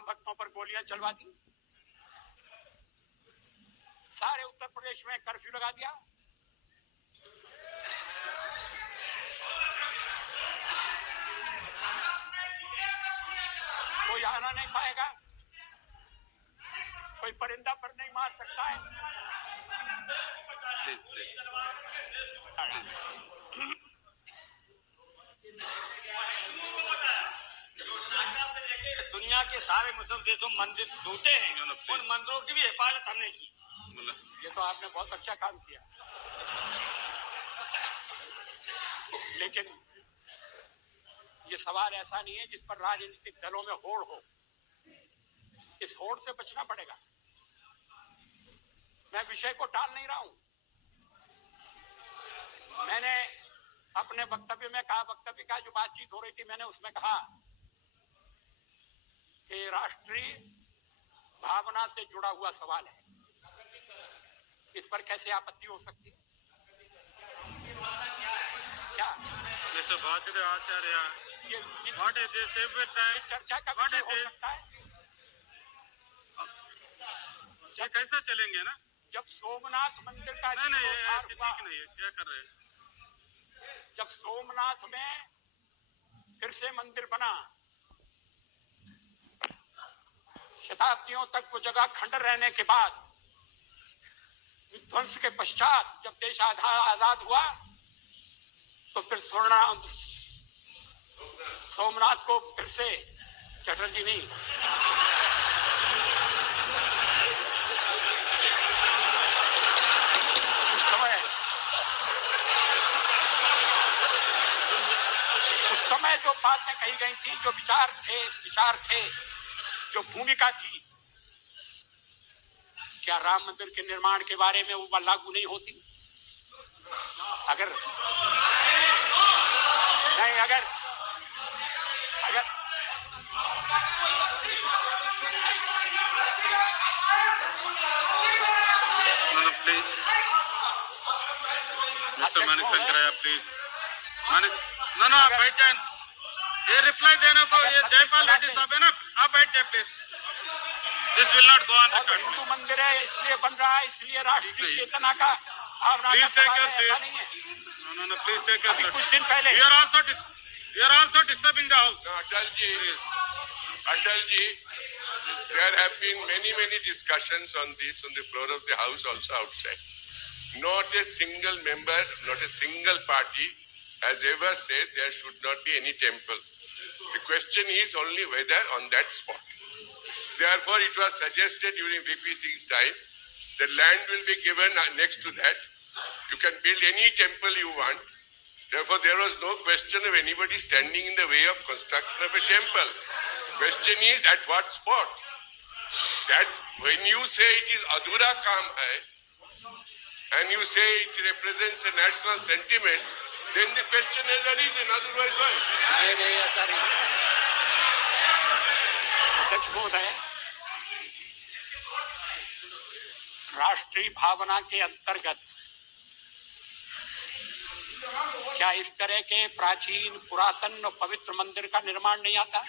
राम भक्तों पर गोलियां चलवा दी, सारे उत्तर प्रदेश में कर्फ्यू लगा दिया, कोई आना नहीं पाएगा, कोई परिंदा पर नहीं मार सकता है। दुनिया के सारे मुस्लिम देशों मंदिर टूटे हैं, उन मंदिरों की भी हिफाजत हमने की। ये तो आपने बहुत अच्छा काम किया, लेकिन ये सवाल ऐसा नहीं है जिस पर राजनीतिक दलों में होड़ हो। इस होड़ से बचना पड़ेगा। मैं विषय को टाल नहीं रहा हूं। मैंने अपने वक्तव्य में कहा, वक्तव्य का जो बातचीत हो रही थी, मैंने उसमें कहा कि राष्ट्रीय भावना से जुड़ा हुआ सवाल है, इस पर कैसे आपत्ति हो सकती है? क्या आचार्य चर्चा का विषय हो सकता है? कैसा चलेंगे ना? जब सोमनाथ मंदिर का नहीं, क्या कर रहे हैं? जब सोमनाथ में फिर से मंदिर बना, शताब्दियों तक वो जगह खंडर रहने के बाद, विध्वंस के पश्चात जब देश आजाद हुआ, तो फिर सोमनाथ को फिर से चटर्जी नहीं, उस समय जो बातें कही गई थी, जो विचार थे, जो भूमिका थी, क्या राम मंदिर के निर्माण के बारे में वो लागू नहीं होती? अगर please mister Manish Sankaraiah, please Manish, आप बैठ जाए। ये रिप्लाई देना तो ये जयपाल रेड्डी साहब है ना, आप बैठ जाए please. This will not go on record. Hindu मंदिर है, इसलिए बन रहा है, इसलिए राष्ट्रीय चेतना का भावना प्लीज टेक योर ऐसा नहीं है। No please take your. कुछ दिन पहले we are also disturbing the house. Atal ji, there have been many discussions on this on the floor of the house, also outside. Not a single member, not a single party has ever said there should not be any temple. The question is only whether on that spot. Therefore, it was suggested during VP Singh's time that land will be given next to that. You can build any temple you want. Therefore, there was no question of anybody standing in the way of construction of a temple. Question is at what spot? That when you say it is adhura kaam hai, and you say it represents a national sentiment, then the question has arisen. Otherwise, why? अध्यक्ष महोदय, राष्ट्रीय भावना के अंतर्गत क्या इस तरह के प्राचीन, पुरातन और पवित्र मंदिर का निर्माण नहीं आता?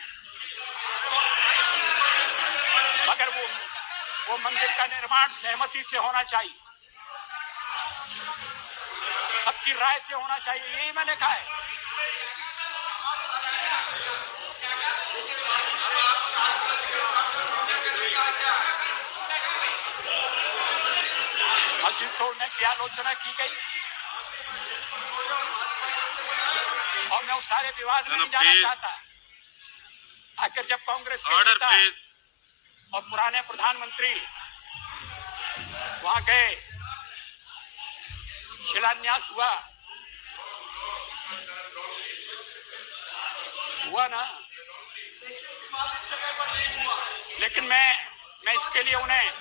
मगर वो मंदिर का निर्माण सहमति से होना चाहिए, सबकी राय से होना चाहिए, यही मैंने कहा है। मस्जिद तोड़ने की आलोचना की गई और मैं उस सारे विवाद में नहीं जाना चाहता। आखिर जब कांग्रेस के नेता और पुराने प्रधानमंत्री वहां गए, शिलान्यास हुआ ना, लेकिन मैं इसके लिए उन्हें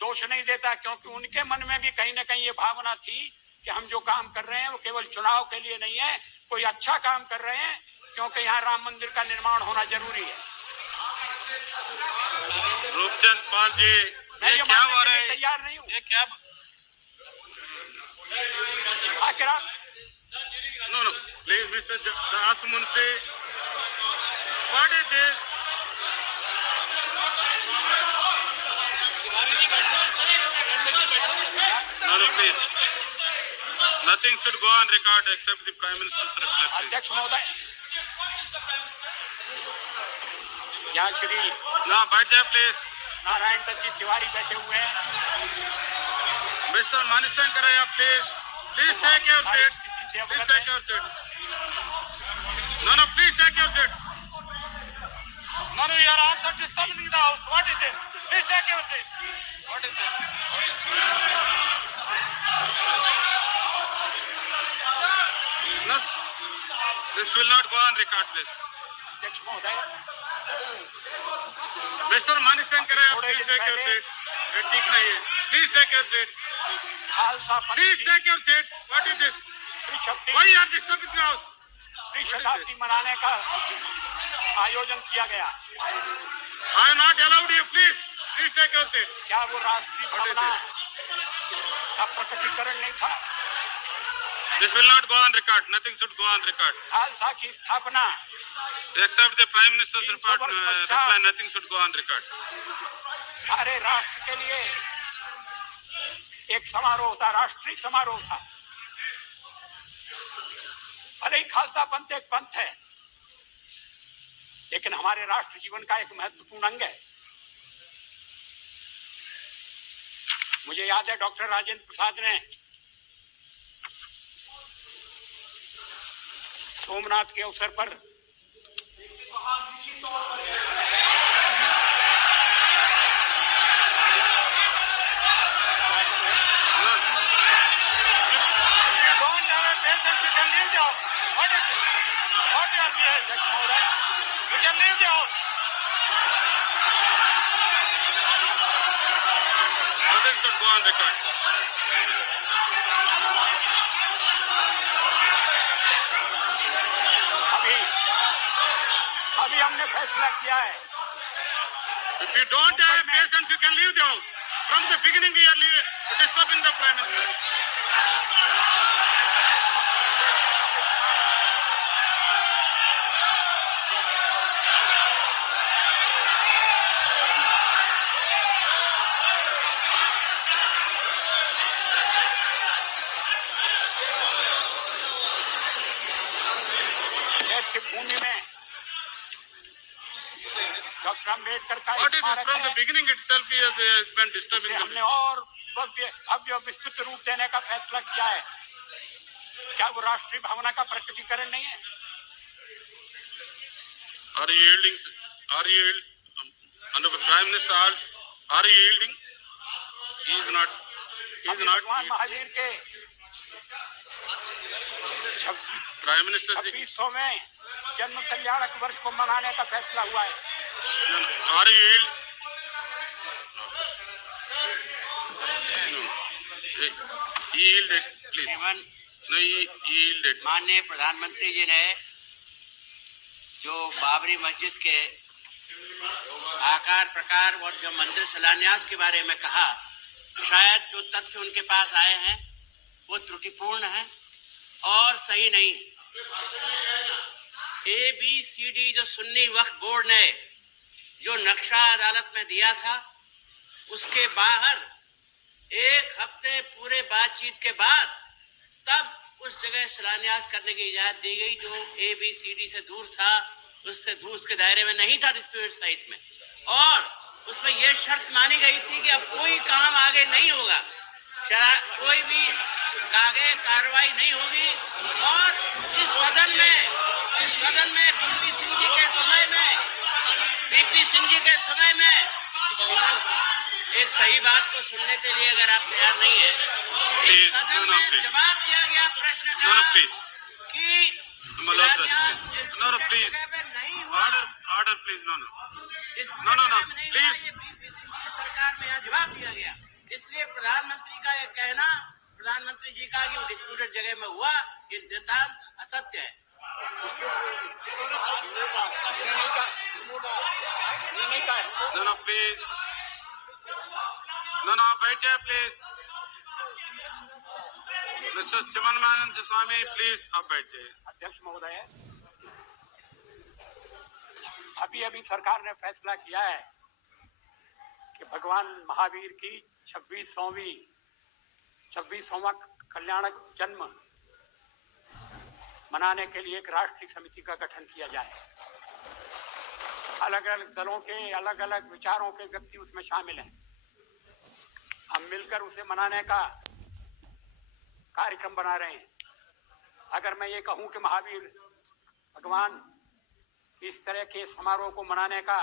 दोष नहीं देता, क्योंकि उनके मन में भी कहीं ना कहीं ये भावना थी कि हम जो काम कर रहे हैं वो केवल चुनाव के लिए नहीं है, कोई अच्छा काम कर रहे हैं, क्योंकि यहाँ राम मंदिर का निर्माण होना जरूरी है। रूपचंद पाल जी, मैं ये क्या हो रहा है? तैयार नहीं हूँ। ये क्या? आखिर आप no please mister Das Munshi, what is this? No, please. Nothing should go on record except the Prime Minister's reply. Please. अध्यक्ष महोदय, यहाँ श्री No, बैठ जाए प्लीज. नारायण दत्त जी तिवारी बैठे हुए हैं. Mister Manishankar, please. Please take your seat. Please take your seat. No, please take your seat. No, you are also disturbing the house. What is this? Please take your seat. What is this? No, this will not go on record, please. अध्यक्ष महोदय, Mr. Manishankar, please take your seat. ये ठीक नहीं है. Please take your seat. Khalsa Please take your seat. What is this? Why you are disturbing the house? शताब्दी मनाने का आयोजन किया गया. I am not allowed you. Please take your seat. क्या वो राष्ट्रीय भावना का प्रकटीकरण नहीं था? This will not go on record. Nothing should go on record. Khalsa की स्थापना Except the Prime Minister's reply, nothing should go on record. सारे राष्ट्र के लिए एक समारोह था, राष्ट्रीय समारोह था. भले ही खालसा पंथ एक पंथ है, लेकिन हमारे राष्ट्र जीवन का एक महत्वपूर्ण अंग है. मुझे याद है डॉक्टर राजेंद्र प्रसाद ने सोमनाथ के अवसर पर Nothing should go on record. अभी हमने फैसला किया है. If you don't have patience, you can leave the house. From the beginning, you are disturbing the Prime Minister. की भूमि में डॉक्टर अम्बेडकर का What is this? From the beginning itself, he has been disturbing the हमने और भव्य विस्तृत रूप देने का फैसला किया है. क्या वो राष्ट्रीय भावना का प्रकटीकरण नहीं है? Are you yielding? Under the Prime Minister, are you yielding? He is not. He is not. भगवान महावीर के Prime Minister जी. 26वें जन्म कल्याणक वर्ष को मनाने का फैसला हुआ है. Are you yield? No. Yield it, please. No, yield it. माननीय प्रधानमंत्री जी ने जो बाबरी मस्जिद के आकार प्रकार और जो मंदिर शिलान्यास के बारे में कहा, शायद जो तथ्य उनके पास आए हैं वो त्रुटिपूर्ण है और सही नहीं. ABCD जो सुन्नी वक्फ बोर्ड ने जो नक्शा अदालत में दिया था, उसके बाहर एक हफ्ते पूरे बातचीत के बाद तब उस जगह शिलान्यास करने की इजाजत दी गई जो ABCD से दूर था, उससे दूर, उसके दायरे में नहीं था डिस्प्यूटेड साइट में. और उसमें यह शर्त मानी गई थी कि अब कोई काम आगे नहीं होगा, कोई भी आगे कार्रवाई नहीं होगी. और इस सदन में VP सिंह जी के समय में एक सही बात को सुनने के लिए अगर आप तैयार नहीं है, इस सदन में जवाब दिया गया प्रश्न का कि नहीं हुआ. Order, please. No. इस Please. सरकार में यहाँ जवाब दिया गया. इसलिए प्रधानमंत्री का यह कहना, प्रधानमंत्री जी का कि वो डिस्प्यूटेड जगह में हुआ, ये नितांत असत्य है. No, please. No, बैठ जाए, please. Mr. Chimananand Swamy, please, आप बैठ जाइए. अध्यक्ष महोदय, अभी सरकार ने फैसला किया है कि भगवान महावीर की 26वीं 26वां कल्याणक जन्म मनाने के लिए एक राष्ट्रीय समिति का गठन किया जाए। अलग अलग दलों के अलग अलग विचारों के व्यक्ति उसमें शामिल हैं। हम मिलकर उसे मनाने का कार्यक्रम बना रहे हैं। अगर मैं ये कहूं कि महावीर भगवान इस तरह के समारोह को मनाने का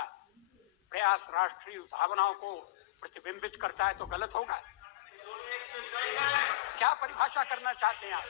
प्रयास राष्ट्रीय भावनाओं को प्रतिबिंबित करता है तो गलत होगा। क्या परिभाषा करना चाहते हैं आप?